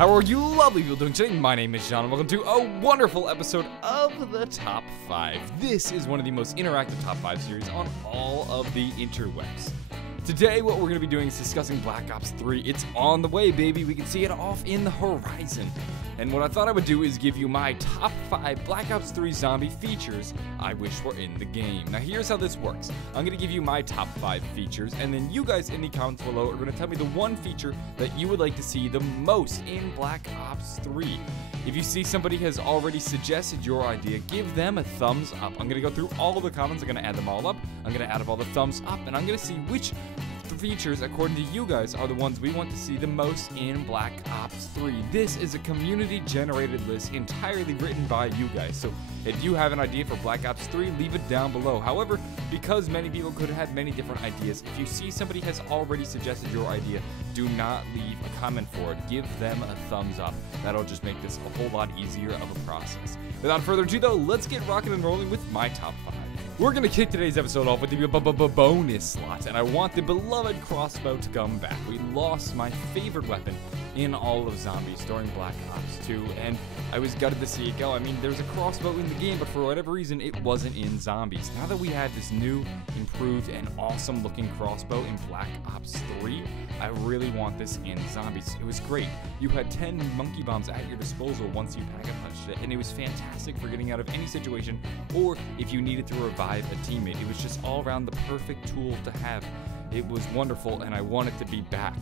How are you lovely people doing today? My name is John and welcome to a wonderful episode of the Top 5. This is one of the most interactive Top 5 series on all of the interwebs. Today what we're going to be doing is discussing Black Ops 3. It's on the way, baby. We can see it off in the horizon. And what I thought I would do is give you my top 5 Black Ops 3 zombie features I wish were in the game. Now here's how this works. I'm going to give you my top 5 features, and then you guys in the comments below are going to tell me the one feature that you would like to see the most in Black Ops 3. If you see somebody has already suggested your idea, give them a thumbs up. I'm going to go through all of the comments, I'm going to add them all up, I'm going to add up all the thumbs up, and I'm going to see which features, according to you guys, are the ones we want to see the most in Black Ops 3. This is a community-generated list entirely written by you guys, so if you have an idea for Black Ops 3, leave it down below. However, because many people could have had many different ideas, if you see somebody has already suggested your idea, do not leave a comment for it. Give them a thumbs up. That'll just make this a whole lot easier of a process. Without further ado, though, let's get rocking and rolling with my top 5. We're going to kick today's episode off with the bonus slot, and I want the beloved CROSSBOW to come back. We lost my favorite weapon in all of zombies during Black Ops 2, and I was gutted to see it go. I mean, there's a CROSSBOW in the game, but for whatever reason, it wasn't in zombies. Now that we have this new, improved, and awesome-looking CROSSBOW in Black Ops 3, I really want this in zombies. It was great. You had 10 monkey bombs at your disposal once you pack-a-punched it, and it was fantastic for getting out of any situation, or if you needed to revive a teammate. It was just all around the perfect tool to have. It was wonderful, and I want it to be back.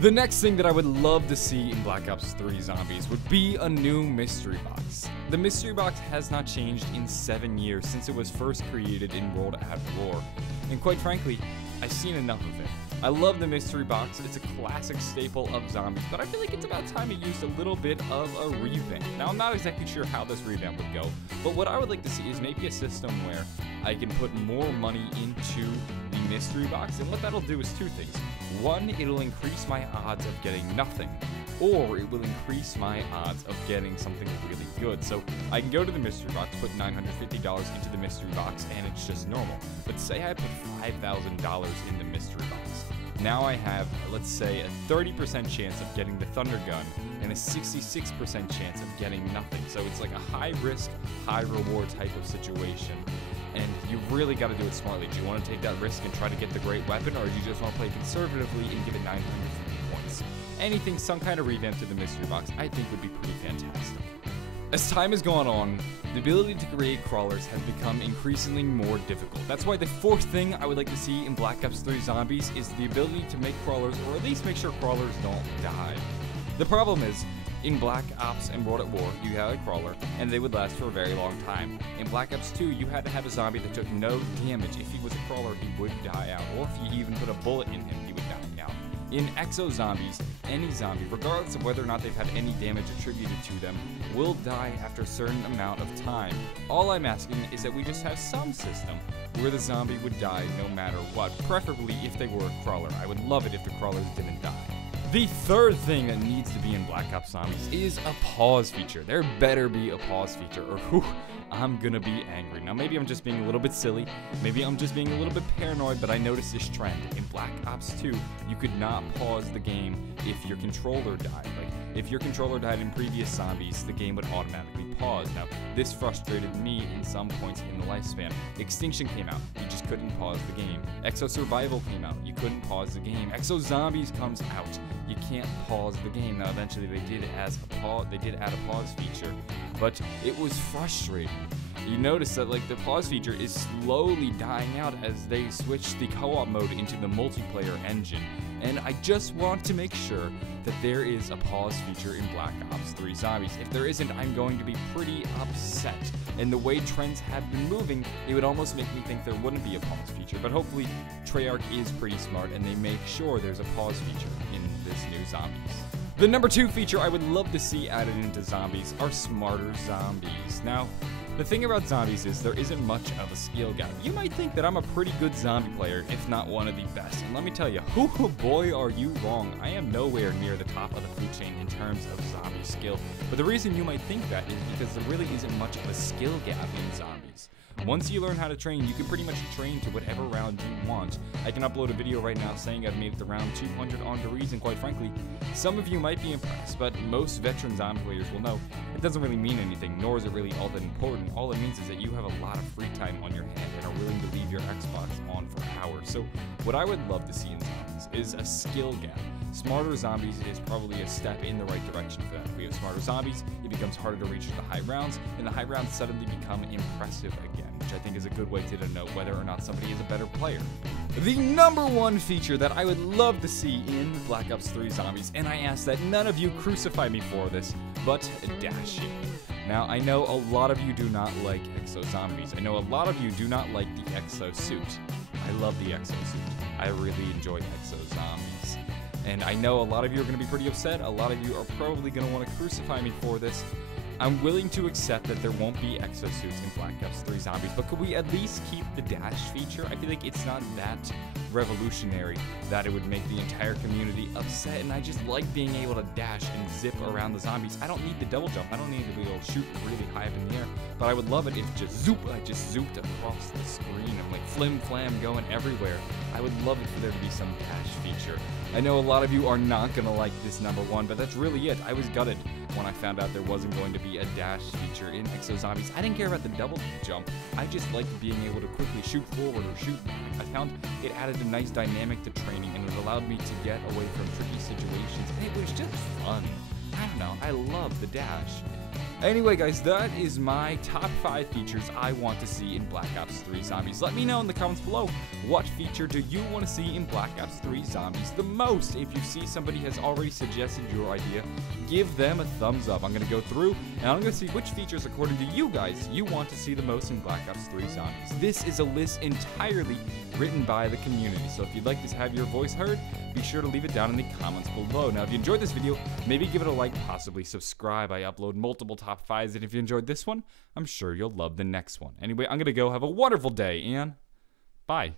The next thing that I would love to see in Black Ops 3 Zombies would be a new mystery box. The mystery box has not changed in 7 years since it was first created in World at War, and quite frankly, I've seen enough of it. I love the mystery box. It's a classic staple of zombies, but I feel like it's about time it used a little bit of a revamp. Now, I'm not exactly sure how this revamp would go, but what I would like to see is maybe a system where I can put more money into the mystery box, and what that'll do is two things. One, it'll increase my odds of getting nothing, or it will increase my odds of getting something really good. So I can go to the mystery box, put $950 into the mystery box, and it's just normal. But say I put $5,000 in the mystery box. Now I have, let's say, a 30% chance of getting the Thunder Gun and a 66% chance of getting nothing. So it's like a high risk, high reward type of situation. And you really got to do it smartly. Do you want to take that risk and try to get the great weapon, or do you just want to play conservatively and give it 950 points? Anything, some kind of revamp to the mystery box, I think would be pretty fantastic. As time has gone on, the ability to create crawlers has become increasingly more difficult. That's why the fourth thing I would like to see in Black Ops 3 Zombies is the ability to make crawlers, or at least make sure crawlers don't die. The problem is, in Black Ops and World at War, you had a crawler, and they would last for a very long time. In Black Ops 2, you had to have a zombie that took no damage. If he was a crawler, he would die out, or if you even put a bullet in him, he would die out. In Exo Zombies, any zombie, regardless of whether or not they've had any damage attributed to them, will die after a certain amount of time. All I'm asking is that we just have some system where the zombie would die no matter what, preferably if they were a crawler. I would love it if the crawlers didn't die. The third thing that needs to be in Black Ops Zombies is a pause feature. There better be a pause feature, or whew, I'm gonna be angry. Now, maybe I'm just being a little bit silly, maybe I'm just being a little bit paranoid, but I noticed this trend. In Black Ops 2, you could not pause the game if your controller died. Like, if your controller died in previous zombies, the game would automatically pause. Now, this frustrated me in some points in the lifespan. Extinction came out, you just couldn't pause the game. Exo Survival came out, you couldn't pause the game. Exo Zombies comes out, you can't pause the game. Now, eventually they did add a pause feature, but it was frustrating. You notice that like the pause feature is slowly dying out as they switch the co-op mode into the multiplayer engine. And I just want to make sure that there is a pause feature in Black Ops 3 Zombies. If there isn't, I'm going to be pretty upset. And the way trends have been moving, it would almost make me think there wouldn't be a pause feature. But hopefully, Treyarch is pretty smart and they make sure there's a pause feature in this new Zombies. The number 2 feature I would love to see added into Zombies are smarter zombies. Now, the thing about zombies is there isn't much of a skill gap. You might think that I'm a pretty good zombie player, if not one of the best. And let me tell you, boy, are you wrong. I am nowhere near the top of the food chain in terms of zombie skill. But the reason you might think that is because there really isn't much of a skill gap in zombies. Once you learn how to train, you can pretty much train to whatever round you want. I can upload a video right now saying I've made it to round 200 on Dorees, and quite frankly, some of you might be impressed, but most veteran zombie players will know it doesn't really mean anything, nor is it really all that important. All it means is that you have a lot of free time on your hand and are willing to leave your Xbox on for hours. So what I would love to see in zombies is a skill gap. Smarter zombies is probably a step in the right direction for that. If we have smarter zombies, it becomes harder to reach the high rounds, and the high rounds suddenly become impressive again, which I think is a good way to denote whether or not somebody is a better player. The number one feature that I would love to see in Black Ops 3 Zombies, and I ask that none of you crucify me for this, but dashing. Now, I know a lot of you do not like exo zombies. I know a lot of you do not like the exo suit. I love the exo suit. I really enjoy exo zombies. And I know a lot of you are going to be pretty upset. A lot of you are probably going to want to crucify me for this. I'm willing to accept that there won't be exosuits in Black Ops 3 Zombies, but could we at least keep the dash feature? I feel like it's not that revolutionary that it would make the entire community upset, and I just like being able to dash and zip around the zombies. I don't need the double jump. I don't need to be able to shoot really high up in the air, but I would love it if I just zooped across the screen and like flim flam going everywhere. I would love it for there to be some dash feature. I know a lot of you are not going to like this number one, but that's really it. I was gutted when I found out there wasn't going to be a dash feature in Exo Zombies. I didn't care about the double jump. I just liked being able to quickly shoot forward or shoot back. I found it added a nice dynamic to training, and it allowed me to get away from tricky situations, and it was just fun. I don't know, I love the dash. Anyway, guys, that is my top 5 features I want to see in Black Ops 3 Zombies. Let me know in the comments below, what feature do you want to see in Black Ops 3 Zombies the most? If you see somebody has already suggested your idea, give them a thumbs up. I'm going to go through, and I'm going to see which features, according to you guys, you want to see the most in Black Ops 3 Zombies. This is a list entirely written by the community, so if you'd like to have your voice heard, be sure to leave it down in the comments below. Now, if you enjoyed this video, maybe give it a like, possibly subscribe. I upload multiple top 5s, and if you enjoyed this one, I'm sure you'll love the next one. Anyway, I'm going to go. Have a wonderful day, and bye.